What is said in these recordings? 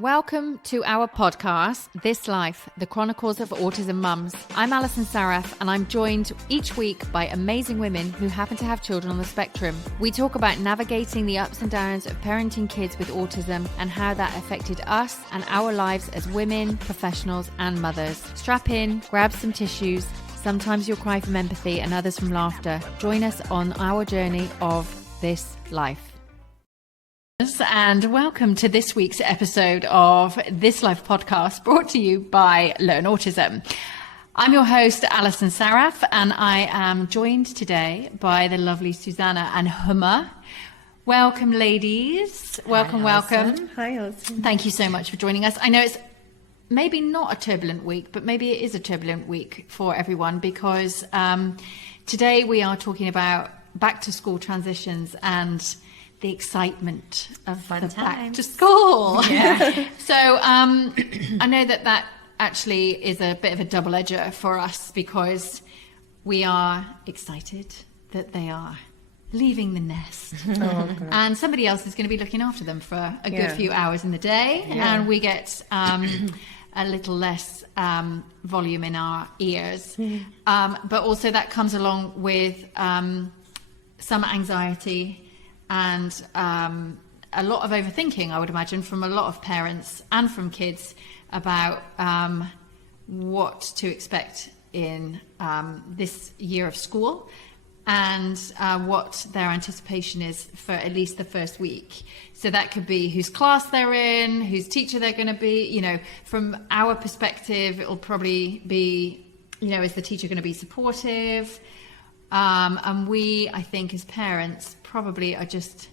Welcome to our podcast, This Life, the Chronicles of Autism Mums. I'm Alison and I'm joined each week by amazing women who happen to have children on the spectrum. We talk about navigating the ups and downs of parenting kids with autism and how that affected us and our lives as women, professionals and mothers. Strap in, grab some tissues. Sometimes you'll cry from empathy and others from laughter. Join us on our journey of This Life. And welcome to this week's episode of This Life podcast, brought to you by Learn Autism. I'm your host, Alison and I am joined today by the lovely Suzana and Huma. Welcome, ladies. Welcome. Hi, Alison. Thank you so much for joining us. I know it's maybe not a turbulent week, but maybe it is a turbulent week for everyone because today we are talking about back to school transitions and the excitement of back to school. Yeah. So I know that actually is a bit of a double edger for us because we are excited that they are leaving the nest and somebody else is going to be looking after them for a good few hours in the day and we get a little less volume in our ears. But also that comes along with some anxiety and a lot of overthinking, I would imagine, from a lot of parents and from kids about what to expect in this year of school and what their anticipation is for at least the first week. So that could be whose class they're in, whose teacher they're going to be. You know, from our perspective, it'll probably be, you know, is the teacher going to be supportive? And we, I think, as parents, probably are just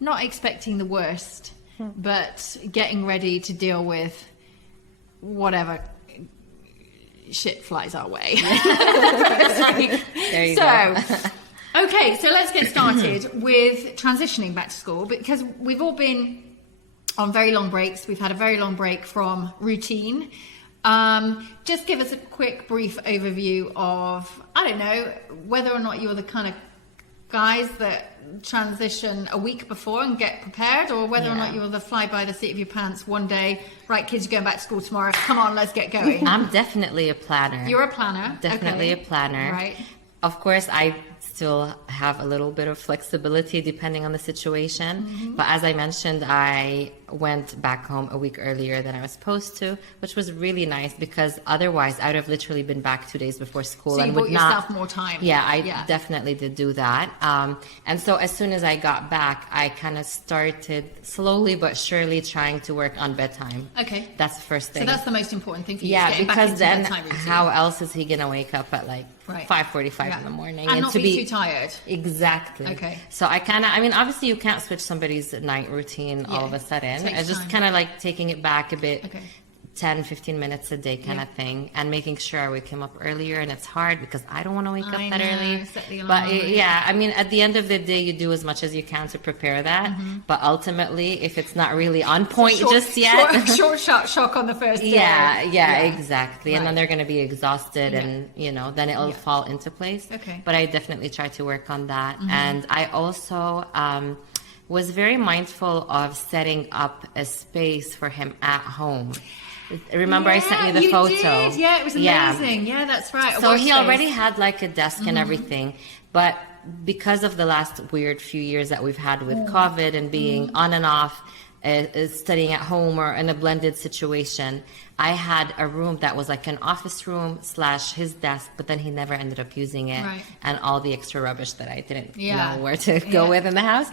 not expecting the worst, but getting ready to deal with whatever shit flies our way. There you go. Okay, so let's get started with transitioning back to school because we've all been on very long breaks. We've had a very long break from routine. Just give us a quick brief overview of, I don't know, whether or not you're the kind of guys that transition a week before and get prepared, or whether or not you're the fly by the seat of your pants one day. Right, kids, you're going back to school tomorrow. Come on, let's get going. I'm definitely a planner. You're a planner. Definitely a planner. Right. Of course, I still have a little bit of flexibility depending on the situation. But as I mentioned, I went back home a week earlier than I was supposed to, which was really nice because otherwise I would have literally been back 2 days before school. So you and bought would yourself more time. Yeah, I definitely did do that. And so as soon as I got back, I kind of started slowly but surely trying to work on bedtime. Okay. That's the first thing. So that's the most important thing for you. Yeah, because then bedtime routine. How else is he going to wake up at like 5:45 in the morning? And not be too tired. Exactly. Okay. So I kind of, I mean, obviously you can't switch somebody's night routine all of a sudden. It's just kind of like taking it back a bit, 10, 15 minutes a day kind of thing, and making sure I wake him up earlier. And it's hard because I don't want to wake up that early. Set the alarm. But yeah, I mean, at the end of the day, you do as much as you can to prepare that. But ultimately, if it's not really on point just yet. Short shock on the first day. Yeah, exactly. Right. And then they're going to be exhausted and, you know, then it'll fall into place. Okay. But I definitely try to work on that. And I also was very mindful of setting up a space for him at home. Remember, I sent you the photo. Did. Yeah, it was amazing. Yeah, that's right. So he already had like a desk and everything, but because of the last weird few years that we've had with COVID and being on and off, studying at home or in a blended situation, I had a room that was like an office room / his desk, but then he never ended up using it, and all the extra rubbish that I didn't know where to go with in the house.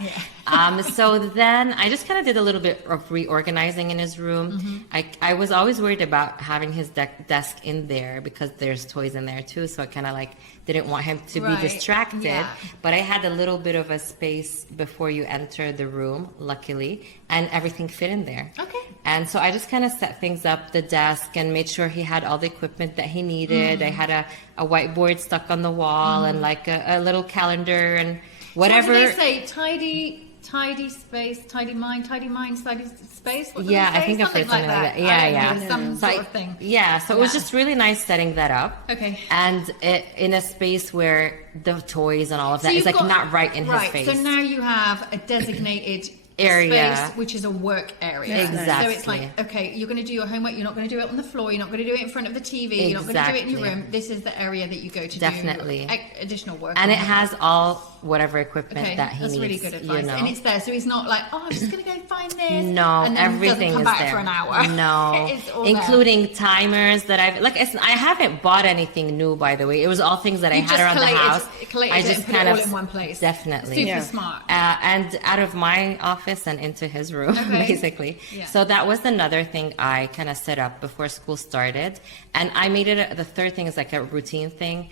So then I just kind of did a little bit of reorganizing in his room. I was always worried about having his desk in there because there's toys in there too, so I kind of like didn't want him to be distracted. But I had a little bit of a space before you enter the room, luckily, and everything fit in there. Okay. And so I just kind of set things up, the desk, and made sure he had all the equipment that he needed. I had a whiteboard stuck on the wall and like a little calendar and whatever. So what do they say? Tidy space, tidy mind, tidy space. What do I they say? think I've heard something like that. Yeah. Some sort of thing. Yeah, so it was just really nice setting that up. Okay. And in a space where the toys and all of that is like not right in his face. So now you have a designated area, space, which is a work area. Exactly. So it's like, okay, you're going to do your homework. You're not going to do it on the floor. You're not going to do it in front of the TV. You're not going to do it in your room. This is the area that you go to Definitely. do additional work. And it has all whatever equipment that he that's needs. really good advice. You know? And it's there, so he's not like, oh, I'm just going to go find this. No, and then everything doesn't come is back there. for an hour. No, It's all including timers that I haven't bought anything new, by the way. It was all things that I had around the house. I just put it all in one place. Definitely. Super smart. And out of my office and into his room, basically. Yeah. So that was another thing I kind of set up before school started. And I made it, the third thing is like a routine thing,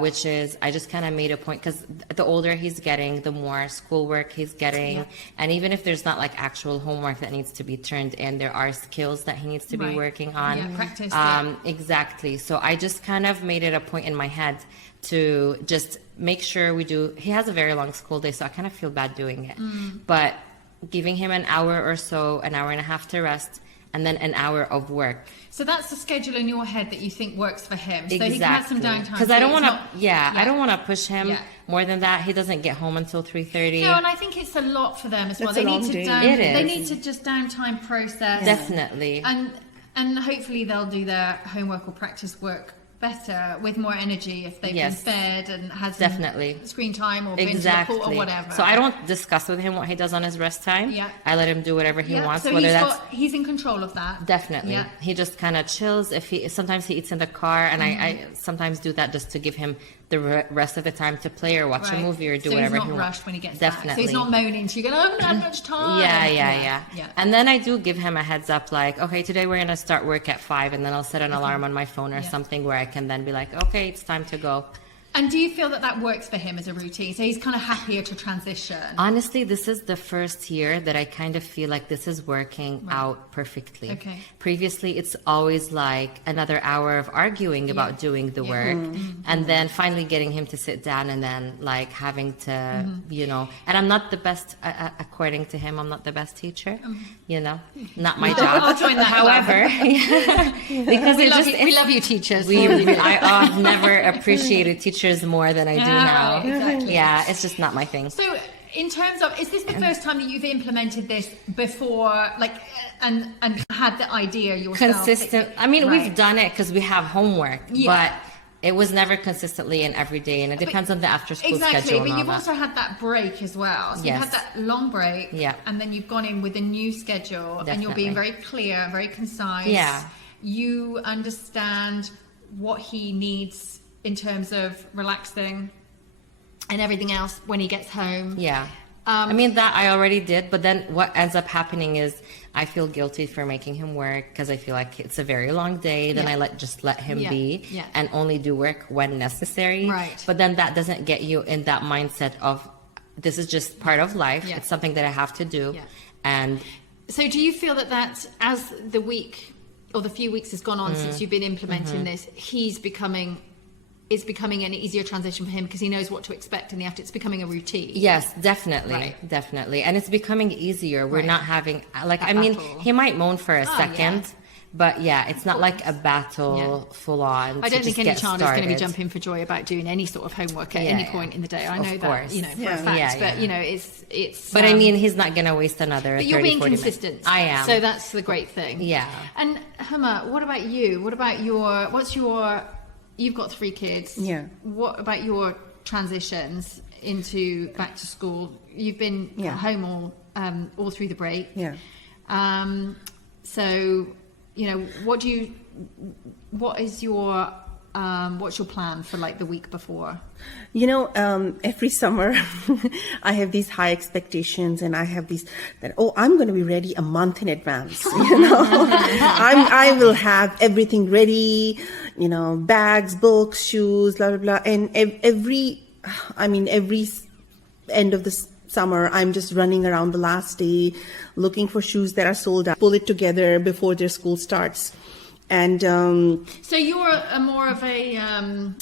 which is I just kind of made a point, because the older he's getting, the more schoolwork he's getting. Yeah. And even if there's not like actual homework that needs to be turned in, there are skills that he needs to be working on. Yeah, practice. Exactly. So I just kind of made it a point in my head to just make sure he has a very long school day, so I kind of feel bad doing it. But giving him an hour or so, an hour and a half to rest, and then an hour of work. So that's the schedule in your head that you think works for him. So Exactly. he can have some downtime. Because I don't want to, I don't want to push him Yeah. more than that. He doesn't get home until 3:30. No, and I think it's a lot for them as well. It's a long day. It is. They need to just downtime process. Definitely. And hopefully they'll do their homework or practice work better with more energy if they've been fed and has Definitely. screen time or binge report or whatever. So I don't discuss with him what he does on his rest time. Yeah. I let him do whatever he wants. So Whether he's in control of that. Definitely. Yeah. He just kind of chills. Sometimes he eats in the car, and I sometimes do that just to give him the rest of the time to play or watch a movie or do whatever he wants. So he's not rushed when he gets Definitely. back. So he's not moaning to you, going, I haven't had much time. Yeah. And then I do give him a heads up, like, okay, today we're going to start work at 5, and then I'll set an alarm on my phone or something where I can then be like, okay, it's time to go. And do you feel that works for him as a routine? So he's kind of happier to transition? Honestly, this is the first year that I kind of feel like this is working out perfectly. Okay. Previously, it's always like another hour of arguing about doing the work, and then finally getting him to sit down, and then like having to, and I'm not the best, according to him, I'm not the best teacher, not my job. I'll join that. However, because we love you, teachers. I've never appreciated teachers more than I do now. Exactly. Yeah, it's just not my thing. So, in terms of, is this the first time that you've implemented this before, like, and had the idea yourself? Consistent. I mean, we've done it because we have homework, but it was never consistently and every day, and it depends on the after-school schedule. Exactly, but and you've all also had that break as well. So Yes. you've had that long break, and then you've gone in with a new schedule, and you're being very clear, very concise. Yeah. You understand what he needs in terms of relaxing and everything else when he gets home. Yeah. I mean, that I already did, but then what ends up happening is I feel guilty for making him work because I feel like it's a very long day. Then I just let him be and only do work when necessary. Right. But then that doesn't get you in that mindset of this is just part of life. It's something that I have to do. Yeah. And so do you feel that as the week or the few weeks has gone on since you've been implementing this, it's becoming an easier transition for him because he knows what to expect it's becoming a routine? Yes, definitely. Definitely. And it's becoming easier. We're not having, I mean, he might moan for a second, but it's not like a battle full on. I don't think any child is going to be jumping for joy about doing any sort of homework at any point in the day. I know that, for a fact, but it's. But I mean, he's not going to waste another 30, 40 But you're being 40 consistent. Minutes. I am. So that's the great thing. Yeah. And Huma, what about you? What about you've got 3 kids. Yeah. What about your transitions into back to school? You've been at home all through the break. Yeah. So, what's your plan for like the week before? Every summer I have these high expectations, and I have these I'm going to be ready a month in advance. I will have everything ready, bags, books, shoes, blah, blah, blah. And every end of the summer, I'm just running around the last day, looking for shoes that are sold out, pull it together before their school starts. And so you're more of a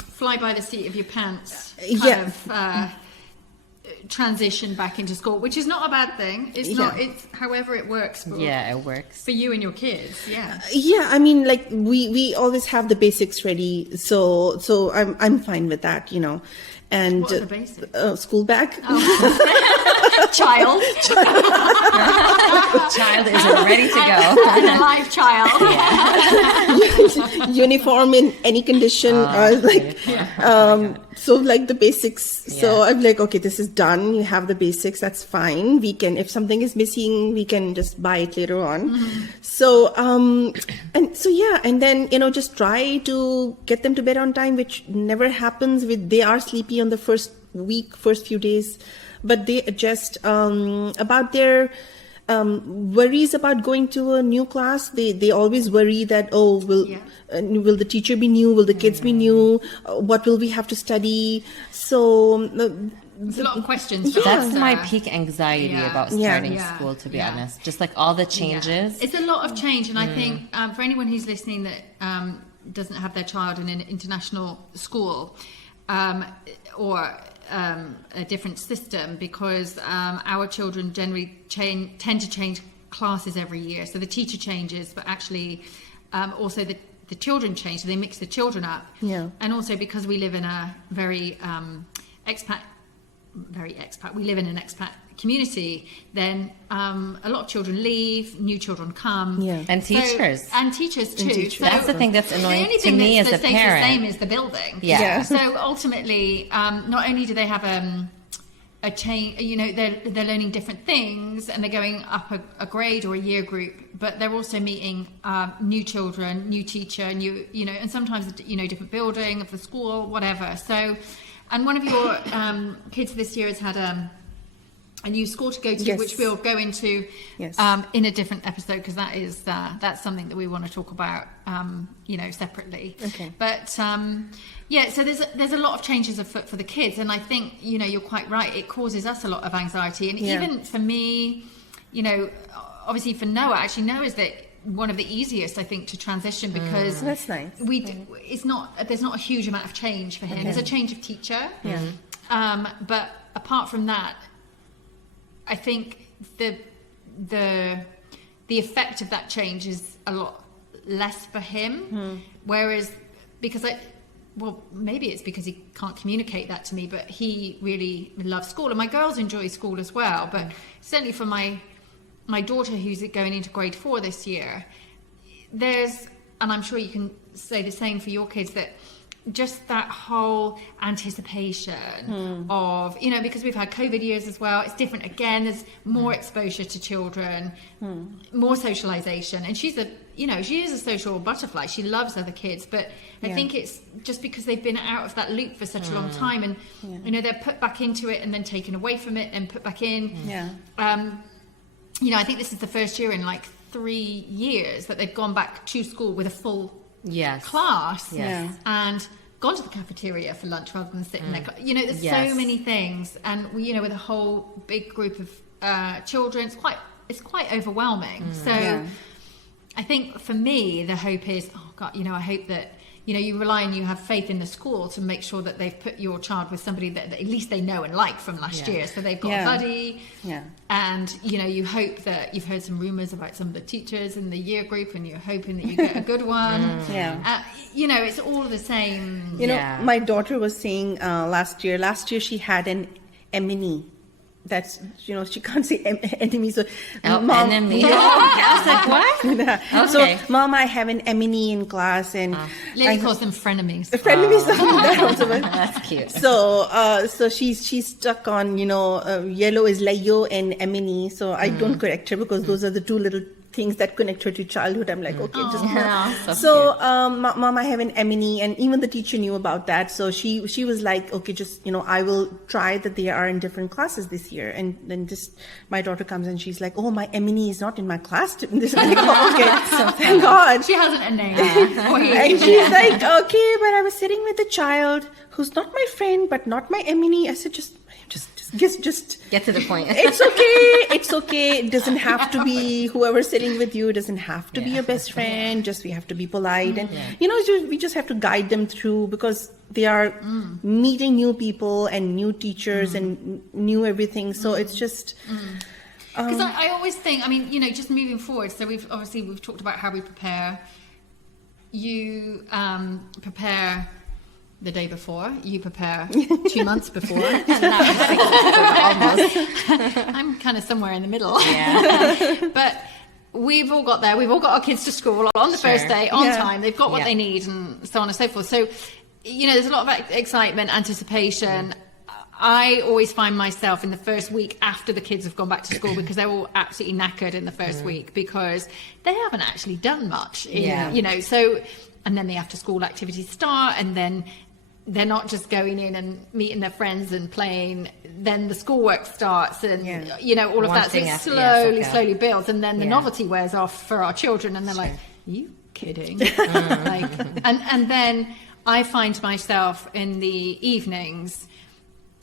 fly by the seat of your pants kind of transition back into school, which is not a bad thing. It's not. It's however it works. It works for you and your kids. I mean, like we always have the basics ready, so I'm fine with that, And what are the basics? School bag. Oh. child. Child is ready to go. And a live child. Uniform in any condition. So like the basics. So I'm like, okay, this is done. You have the basics. That's fine. We can, if something is missing, we can just buy it later on. So, and then, just try to get them to bed on time, which never happens they are sleepy on the first few days, but they adjust, about their, worries about going to a new class. They always worry that, will the teacher be new? Will the kids be new? What will we have to study? So there's a lot of questions. That's my peak anxiety about starting school, to be honest. Just like all the changes. It's a lot of change, and I think for anyone who's listening that doesn't have their child in an international school or a different system, because our children generally tend to change classes every year. So the teacher changes, but actually also the children change. So they mix the children up. Yeah. And also because we live in a very we live in an expat community, then a lot of children leave, new children come. Yeah. And teachers. And teachers too. So that's the thing that's annoying the only to thing me as a that stays parent. the same is the building. Yeah. So ultimately, not only do they have a change, they're learning different things and they're going up a grade or a year group, but they're also meeting new children, new teacher, and sometimes different building of the school, whatever. So, and one of your kids this year has had a new school to go to, which we'll go into in a different episode, because that's something that we want to talk about separately. Okay. But so there's a lot of changes afoot for the kids, and I think you're quite right, it causes us a lot of anxiety, and even for me, obviously for Noah is that one of the easiest, I think, to transition, because that's nice. There's not a huge amount of change for him. Okay. There's a change of teacher, but apart from that, I think the effect of that change is a lot less for him. Whereas, maybe it's because he can't communicate that to me, but he really loves school, and my girls enjoy school as well. But certainly for my daughter, who's going into grade 4 this year, and I'm sure you can say the same for your kids, that just that whole anticipation of, because we've had COVID years as well, it's different again, there's more exposure to children, more socialization, and she is a social butterfly, she loves other kids, but I think it's just because they've been out of that loop for such a long time, and they're put back into it and then taken away from it and put back in. I think this is the first year in like 3 years that they've gone back to school with a full class and gone to the cafeteria for lunch rather than sitting there. There's so many things, and we, with a whole big group of children, it's quite overwhelming. So I think for me, the hope is, I hope that you rely and you have faith in the school to make sure that they've put your child with somebody that at least they know and like from last year. So they've got a buddy. And, you hope that you've heard some rumors about some of the teachers in the year group, and you're hoping that you get a good one. It's all the same. My daughter was saying last year she had an enemy. That's, she can't say enemy. So, Mom, enemy. I was like, what? Okay. So, Mom, I have an enemy in class, and Lily calls them frenemies. Frenemies. That's cute. So she's stuck on, yellow is layo and emini. So I don't correct her, because those are the two little things that connect her to childhood. I'm like, okay, Mom, I have an emini, and even the teacher knew about that. So she was like, okay, just, I will try that they are in different classes this year. And then just my daughter comes and she's like, oh, my emini is not in my class. This I'm like, okay, so thank God. She hasn't a name. And she's like, okay, but I was sitting with a child who's not my friend, but not my emini. I said, just get to the point. It's okay. It's okay. It doesn't have to be whoever's sitting with you. It doesn't have to be your best friend. Just we have to be polite, and we just have to guide them through, because they are meeting new people and new teachers and new everything. So it's just. Because I always think, just moving forward. So we've talked about how we prepare. You prepare the day before. You prepare 2 months before. Almost. I'm kind of somewhere in the middle. Yeah. But we've all got there. We've all got our kids to school on the first day, on time. They've got what they need, and so on and so forth. So, there's a lot of excitement, anticipation. I always find myself in the first week after the kids have gone back to school, because they're all absolutely knackered in the first week, because they haven't actually done much. So, and then the after school activities start, and then they're not just going in and meeting their friends and playing. Then the schoolwork starts, and all of that. So it slowly builds, and then the novelty wears off for our children, and they're like, "Are you kidding?" and then I find myself in the evenings,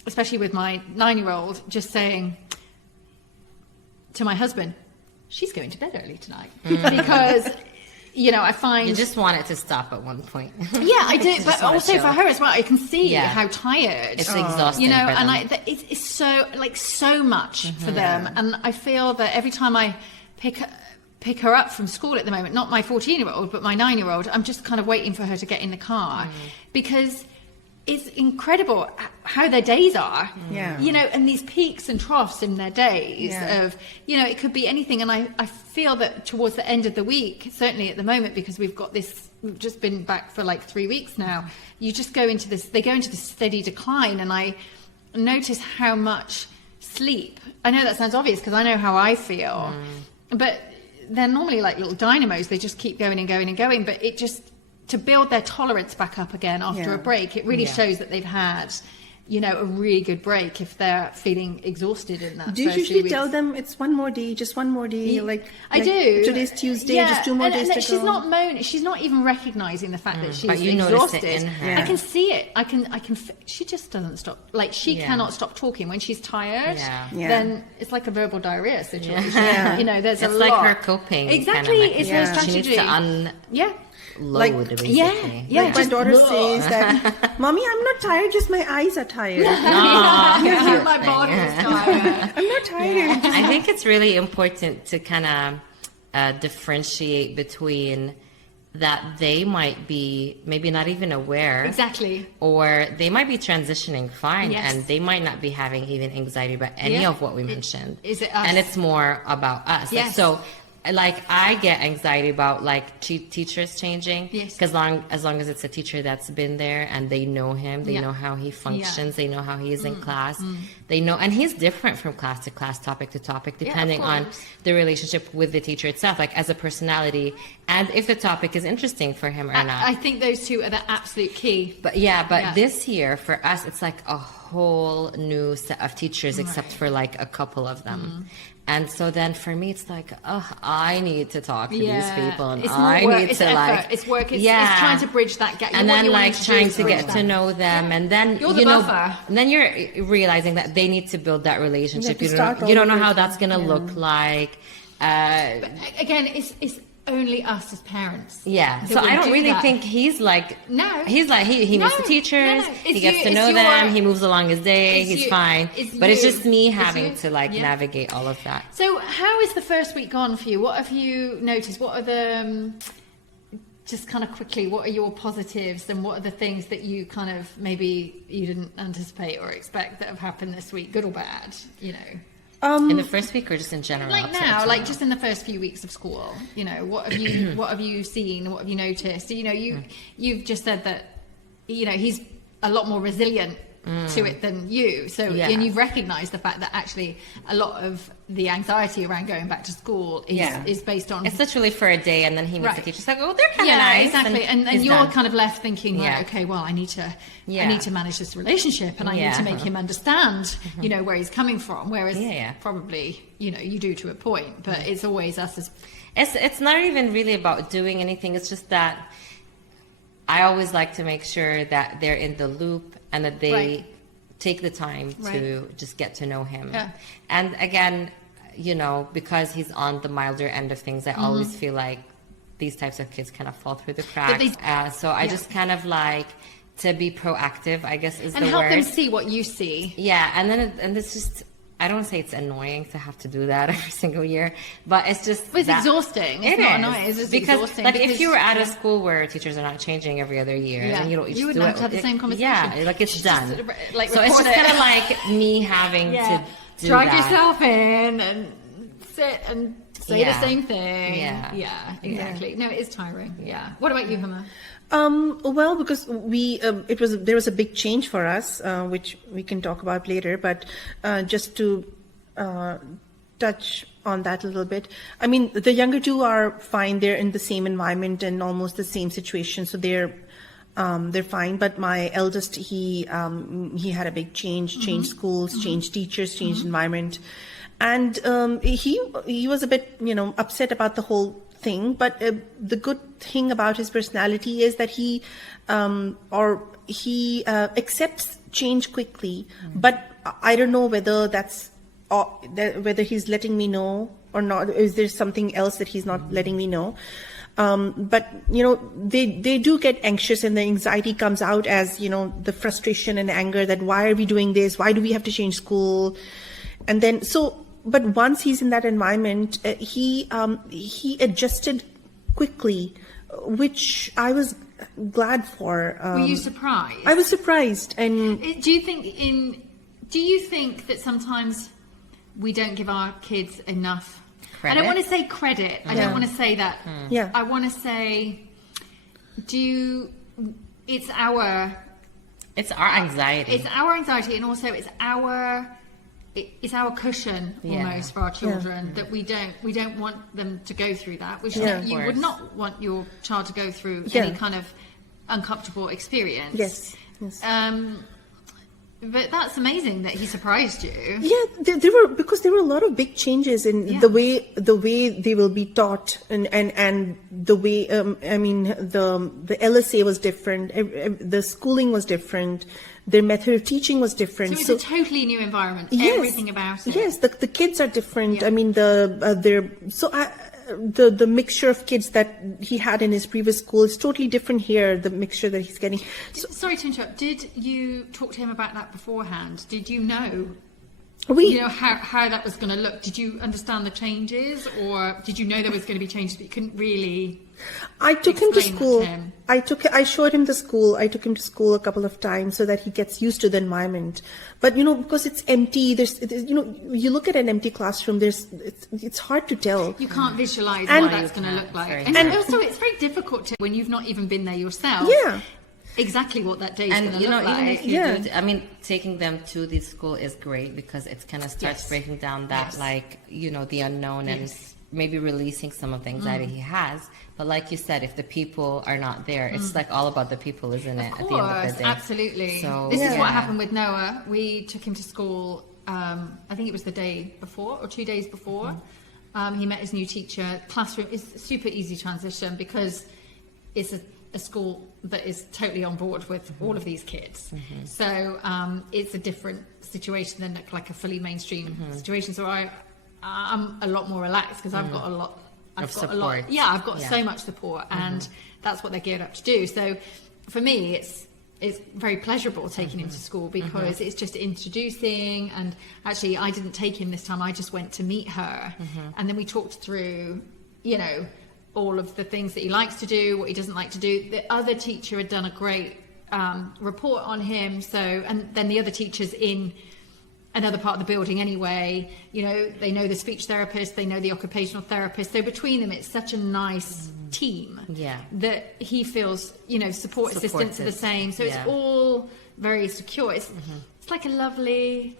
especially with my 9-year-old, just saying to my husband, "She's going to bed early tonight," because. I find... You just want it to stop at one point. Yeah, I do. But also for her as well, I can see how tired. It's exhausting for them. And it's so much for them. And I feel that every time I pick her up from school at the moment, not my 14-year-old, but my 9-year-old, I'm just kind of waiting for her to get in the car, because it's incredible how their days are. And these peaks and troughs in their days of, it could be anything. And I feel that towards the end of the week, certainly at the moment, because we've just been back for like 3 weeks now, they go into this steady decline. And I notice how much sleep, I know that sounds obvious because I know how I feel, but they're normally like little dynamos. They just keep going and going and going, but it just, to build their tolerance back up again after a break, it really shows that they've had, a really good break if they're feeling exhausted in that. Do you usually tell them it's one more day, just one more day? I do. Today's Tuesday, just 2 more days to go. She's not moaning. She's not even recognizing the fact that she's but you exhausted. Notice it in her. I can see it. I can. She just doesn't stop. Like she cannot stop talking when she's tired. Then it's like a verbal diarrhea situation. There's a lot. It's like her coping. Exactly. It's her strategy. She needs to load, basically. Like my daughter says that, "Mommy, I'm not tired, just my eyes are tired." My body is tired. I'm not tired. I think it's really important to kind of differentiate between that they might be maybe not even aware. Exactly. Or they might be transitioning fine, and they might not be having even anxiety about any of what we mentioned. Is it us? And it's more about us. Yes. So like I get anxiety about like teachers changing, because as long as it's a teacher that's been there and they know him, they know how he functions, they know how he is in class, they know, and he's different from class to class, topic to topic, depending on the relationship with the teacher itself, like as a personality, and if the topic is interesting for him or not. I think those two are the absolute key. But this year for us, it's like a whole new set of teachers, except for like a couple of them. And so then for me, it's like, I need to talk to these people, and I need to like, it's work. It's trying to bridge that gap. And then like trying to get to know them, and then you're the buffer. And then you're realizing that they need to build that relationship. You don't know how that's gonna look like. But again, it's only us as parents. So I don't really think he's like, he's like, he meets the teachers, he gets to know them, he moves along his day, he's fine. But it's just me having to like navigate all of that. So how is the first week gone for you? What have you noticed? What are the, just kind of quickly, what are your positives, and what are the things that you kind of, maybe you didn't anticipate or expect that have happened this week, good or bad, in the first week, or just in general? Like now, like just in the first few weeks of school, what have you what have you seen? What have you noticed? You've just said that he's a lot more resilient to it than you. So and you've recognised the fact that actually a lot of the anxiety around going back to school is based on, it's literally for a day, and then he meets the teacher. It's like, oh, they're kind of nice. Exactly. And you're kind of left thinking, right, okay, well, I need to manage this relationship, and I need to make him understand, where he's coming from. Whereas probably, you do to a point, but it's always us as... It's not even really about doing anything. It's just that I always like to make sure that they're in the loop, and that they take the time to just get to know him. And again, because he's on the milder end of things, I always feel like these types of kids kind of fall through the cracks. So I just kind of like to be proactive, I guess is the word. And help them see what you see. Yeah, and then it's just I don't say it's annoying to have to do that every single year, but it's just It's exhausting. It's not annoying. It's just because, exhausting. like, if you were at a school where teachers are not changing every other year, and you wouldn't have to have the same conversation. Yeah, like it's done. Just, like, so it's just record it. kind of like me having to do drag that. yourself in and sit and say the same thing. Yeah. Exactly. No, it is tiring. Yeah. What about you, Huma? Well, because there was a big change for us, which we can talk about later, but just to touch on that a little bit. I mean, the younger two are fine. They're in the same environment and almost the same situation, so they're fine. But my eldest, he had a big change, changed schools, changed teachers, changed environment, and he was a bit, upset about the whole thing. But the good thing about his personality is that he accepts change quickly. But I don't know whether whether he's letting me know or not. Is there something else that he's not letting me know? But they do get anxious, and the anxiety comes out as the frustration and anger that why are we doing this? Why do we have to change school? And then but once he's in that environment, he adjusted quickly, which I was glad for. Were you surprised? I was surprised. And do you think that sometimes we don't give our kids enough credit? I don't want to say credit. I don't want to say that. Yeah. I want to say, it's our anxiety. It's our anxiety, and also it's our cushion almost for our children that we don't want them to go through that, which you would not want your child to go through any kind of uncomfortable experience. Yes. But that's amazing that he surprised you. Yeah, there were a lot of big changes in the way they will be taught, and the way the LSA was different, the schooling was different, their method of teaching was different. So it's a totally new environment. Everything about it. Yes, the kids are different. I mean, the mixture of kids that he had in his previous school is totally different here. The mixture that he's getting. Sorry to interrupt. Did you talk to him about that beforehand? Did you know? How that was going to look? Did you understand the changes, or did you know there was going to be changes but you couldn't really? I took him to school. I showed him the school. I took him to school a couple of times so that he gets used to the environment. But because it's empty, you look at an empty classroom. It's hard to tell. You can't visualize what that's going to look like, and also it's very difficult when you've not even been there yourself. Yeah. Exactly what that day is going to look like. Even if you taking them to the school is great because it kind of starts breaking down that the unknown and maybe releasing some of the anxiety he has. But like you said, if the people are not there, it's like all about the people, isn't it? Of at the end of the day, absolutely. So this is what happened with Noah. We took him to school. I think it was the day before or 2 days before. He met his new teacher. Classroom is a super easy transition because it's a school that is totally on board with all of these kids. So it's a different situation than like a fully mainstream situation. So I'm a lot more relaxed because I've got a lot. I've got so much support, and that's what they're geared up to do. So for me, it's very pleasurable taking him to school because it's just introducing. And actually, I didn't take him this time. I just went to meet her, and then we talked through, all of the things that he likes to do, what he doesn't like to do. The other teacher had done a great report on him. And then the other teachers in another part of the building anyway, they know the speech therapist, they know the occupational therapist. So between them, it's such a nice team that he feels, support assistants are the same. So it's all very secure. It's like a lovely,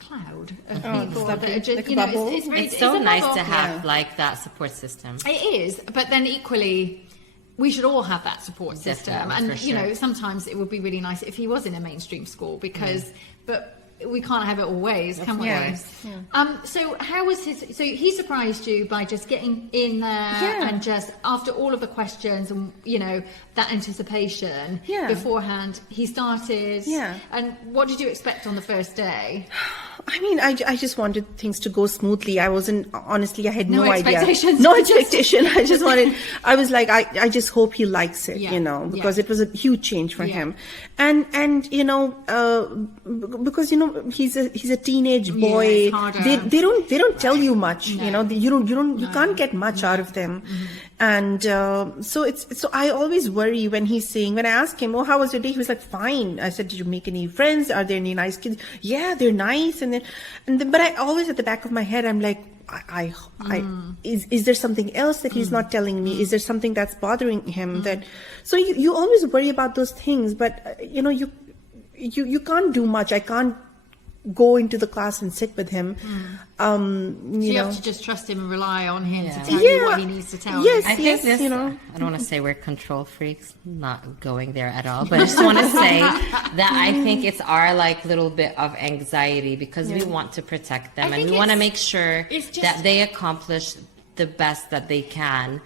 cloud of people that are just, it's so nice to have like that support system. It is, but then equally, we should all have that support system. Definitely, and sometimes it would be really nice if he was in a mainstream school because, but we can't have it always, can we? So how was so he surprised you by just getting in there and just after all of the questions and that anticipation beforehand, he started. And what did you expect on the first day? I mean, I just wanted things to go smoothly. I wasn't, honestly, I had No no idea. expectations. No expectation. I was like, I just hope he likes it, Yeah. you know, because Yeah. it was a huge change for Yeah. him. And, you know, because, you know, he's a teenage Yeah, boy. it's harder. They don't tell you much, No. you know, you can't get much out of them. And, so I always worry when I ask him, oh, how was your day? He was like, fine. I said, did you make any friends? Are there any nice kids? Yeah, they're nice. And then, but I always at the back of my head, I'm like, is there something else that he's not telling me? Is there something that's bothering him so you always worry about those things, but you know, you can't do much. I can't go into the class and sit with him. You know, have to just trust him and rely on him Yeah. to tell you what he needs to tell Yes. you. I think this, you know. I don't want to say we're control freaks, not going there at all, but I just want to say that I think it's our like little bit of anxiety because we want to protect them I and think we want to it's- make sure it's just- that they accomplish the best that they can.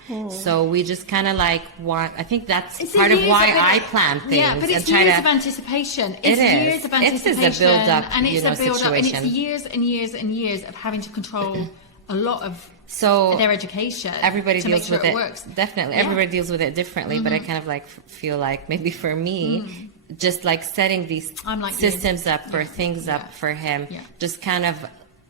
So we just kind of like want, I think that's It's part of years why of- I plan things. Yeah, but it's and try years to, of anticipation. It It's is. years of It is a anticipation. build-up, and it's you know, a build-up. And it's situation. years and years and years of having to control a lot of So their education. everybody to deals make sure with it it works. definitely. Yeah. Everybody deals with it differently, but I kind of like feel like maybe for me, just like setting these I'm like you. systems up or Yeah. things Yeah. up for him, Yeah. just kind of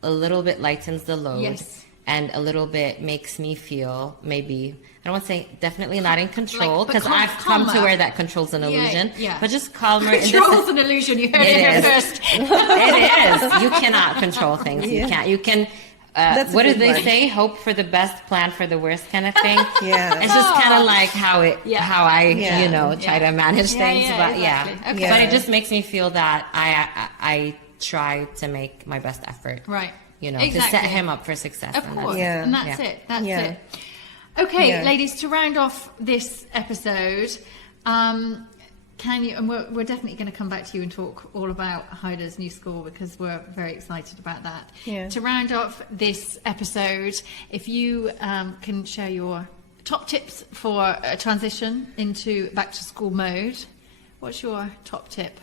a little bit lightens the load. Yes. And a little bit makes me feel maybe, I don't want to say definitely not in control, Like, but because I've come to calmer. where that control's an illusion, yeah. but just calmer. and Control's an illusion. You heard it, It here is. first. It is. You cannot control things. You can't. You can. That's a What do good they one. say? Hope for the best, plan for the worst, kind of thing. Yeah. It's just kind of like how I Yeah. you know try Yeah. to manage Yeah, things. yeah, But exactly. yeah, Okay. but Yeah. it just makes me feel that I try to make my best effort. Right. You know, Exactly. to set him up for success. Of and that's course. it. Yeah. And that's Yeah. it. That's Yeah. it. Okay, Yeah. ladies, to round off this episode, can you, and we're definitely going to come back to you and talk all about Haider's new school because we're very excited about that. Yeah. To round off this episode, if you can share your top tips for a transition into back to school mode, what's your top tip?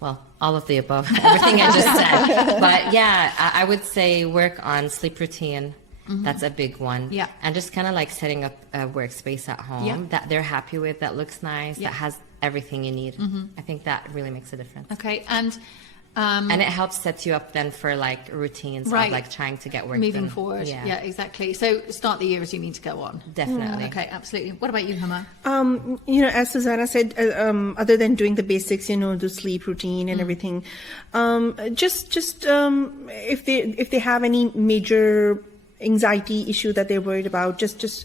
Well, all of the above, everything I just said. But yeah, I would say work on sleep routine. That's a big one. Yeah. And just kind of like setting up a workspace at home Yeah. that they're happy with, that looks nice, Yeah. that has everything you need. I think that really makes a difference. Okay, and And it helps set you up then for like routines Right. of like trying to get work moving done. forward. Yeah, Yeah, exactly. So start the year as you need to go on. definitely. Okay, absolutely. What about you, Huma? You know, as Suzana said, other than doing the basics, you know, the sleep routine and everything, just if they have any major anxiety issue that they're worried about, just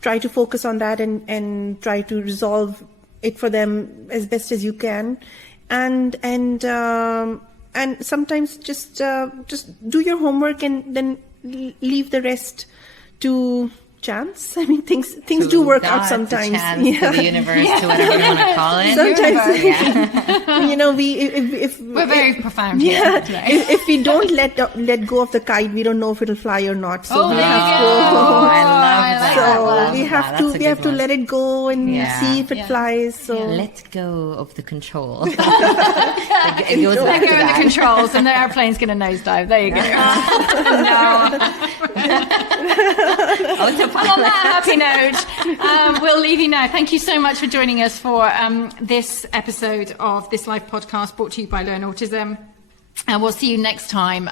try to focus on that and try to resolve it for them as best as you can, and sometimes just do your homework and then leave the rest to chance. I mean, things do work out God, sometimes. To chance, to the universe, to whatever you want to call it. Sometimes, you know, if We're very profound here yeah, today. if we don't let go of the kite, we don't know if it'll fly or not. So we there you have go. I love I that. like to, that so one. we have That's to a we good have to one. let it go and Yeah. see if it Yeah. flies. So Let go of the control. It goes Let back go to of the that. controls and the airplane's going to nosedive. There you go. Autopilot. On that happy note, we'll leave you now. Thank you so much for joining us for this episode of This Life podcast brought to you by Learn Autism. And we'll see you next time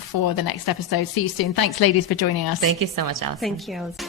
for the next episode. See you soon. Thanks, ladies, for joining us. Thank you so much, Alison. thank you, Alison.